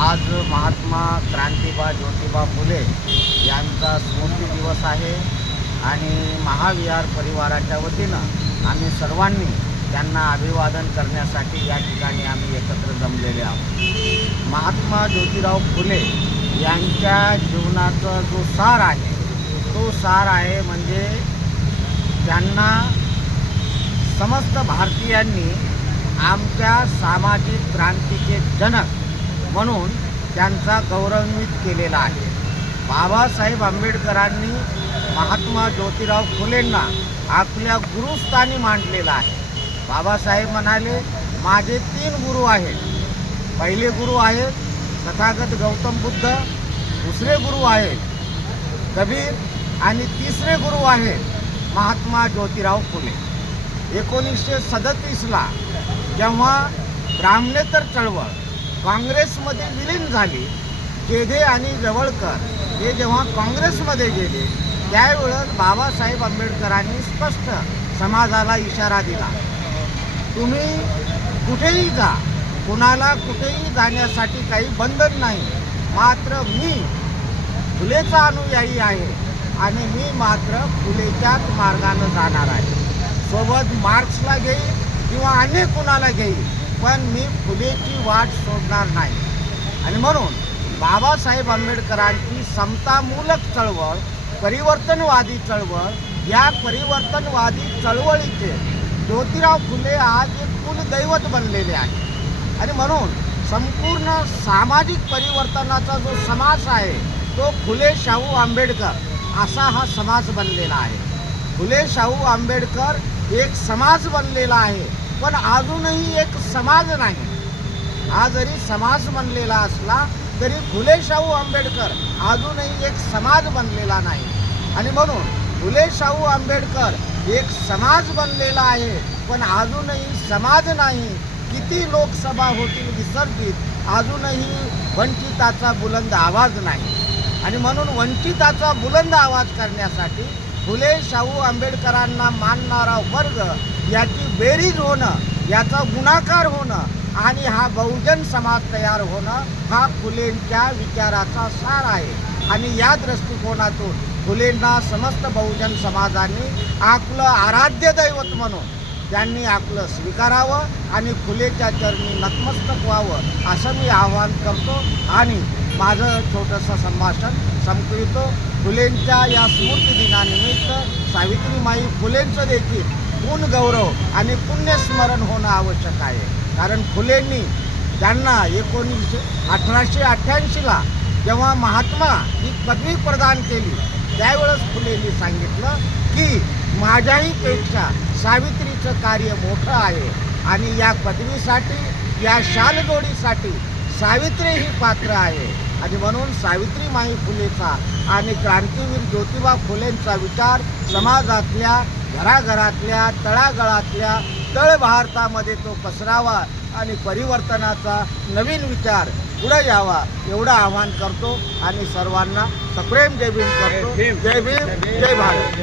आज महात्मा क्रांतिबा ज्योतिबा फुले यांचा स्मृती दिवस आहे आणि महाविहार परिवाराच्या वतीनं आम्ही सर्वांनी त्यांना अभिवादन करण्यासाठी या ठिकाणी आम्ही एकत्र जमलेले आहोत। महात्मा ज्योतिराव फुले यांच्या जीवनाचा जो सार आहे तो सार आहे म्हणजे त्यांना समस्त भारतीयांनी आमच्या सामाजिक क्रांतीचे जनक म्हणून त्यांचा गौरवान्वित केलेला आहे। बाबासाहेब आंबेडकरांनी महात्मा ज्योतिराव फुलेंना आपल्या गुरुस्थानी मांडलेला आहे। बाबासाहेब म्हणाले, माझे 3 गुरु आहेत। पहिले गुरु आहेत तथागत गौतम बुद्ध, दुसरे गुरु आहेत कबीर आणि तिसरे गुरु आहेत महात्मा ज्योतिराव फुले। 1937ला जेव्हा ब्राह्मणेतर चळवळ काँग्रेसमध्ये विलीन झाली, केधे आणि जवळकर हे जेव्हा काँग्रेसमध्ये गेले त्यावेळेस बाबासाहेब आंबेडकरांनी स्पष्ट समाजाला इशारा दिला, तुम्ही कुठेही जा, कुणाला कुठेही जाण्यासाठी काही बंधन नाही, मात्र मी फुलेचा अनुयायी आहे आणि मी मात्र फुलेच्याच मार्गाने जाणार आहे। सोबत मार्क्सला घेईल किंवा अन्य कुणाला घेईल, पण मी फुलेची वाट सोडणार नाही। आणि म्हणून बाबासाहेब आंबेडकरांची समतामूलक चळवळ, परिवर्तनवादी चळवळ, या परिवर्तनवादी चळवळीचे ज्योतिराव फुले आज एक कुलदैवत बनलेले आहे। आणि म्हणून संपूर्ण सामाजिक परिवर्तनाचा जो समाज आहे तो फुले शाहू आंबेडकर असा हा समाज बनलेला आहे। फुले शाहू आंबेडकर एक समाज बनलेला आहे, पण अजूनही एक समाज नाही। हा जरी समाज बनलेला असला तरी फुले शाहू आंबेडकर अजूनही एक समाज बनलेला नाही। आणि म्हणून फुले शाहू आंबेडकर एक समाज बनलेला आहे, पण अजूनही समाज नाही। किती लोकसभा होतील विसर्जित, अजूनही वंचिताचा बुलंद आवाज नाही। आणि म्हणून वंचिताचा बुलंद आवाज करण्यासाठी फुले शाहू आंबेडकरांना मानणारा वर्ग याची बेरीज होणं, याचा गुणाकार होणं आणि हा बहुजन समाज तयार होणं हा फुलेंच्या विचाराचा सार आहे। आणि या दृष्टिकोनातून फुलेंना समस्त बहुजन समाजाने आपलं आराध्य दैवत म्हणून त्यांनी आपलं स्वीकारावं आणि फुलेच्या चरणी नतमस्तक व्हावं असं मी आवाहन करतो आणि माझं छोटंसं संभाषण संपवितो। फुलेंच्या या स्मृती दिनानिमित्त सावित्रीमाई फुलेंचं देखील गुणगौरव आणि पुण्यस्मरण होणं आवश्यक आहे। कारण फुलेंनी त्यांना 1888ला जेव्हा महात्मा ही पदवी प्रदान केली त्यावेळेस फुलेंनी सांगितलं की माझ्याही पेक्षा सावित्रीचं कार्य मोठं आहे आणि या पदवीसाठी, या शालजोडीसाठी सावित्री ही पात्र आहे। आणि म्हणून सावित्रीमाई फुलेचा आणि क्रांतीवीर ज्योतिबा फुलेंचा विचार समाजातल्या, घराघरातल्या, तळागाळातल्या, तळ भारतामध्ये तो पसरावा आणि परिवर्तनाचा नवीन विचार पुढे यावा एवढं आवाहन करतो आणि सर्वांना सप्रेम जय भीम करतो। जय भीम, जय भारत।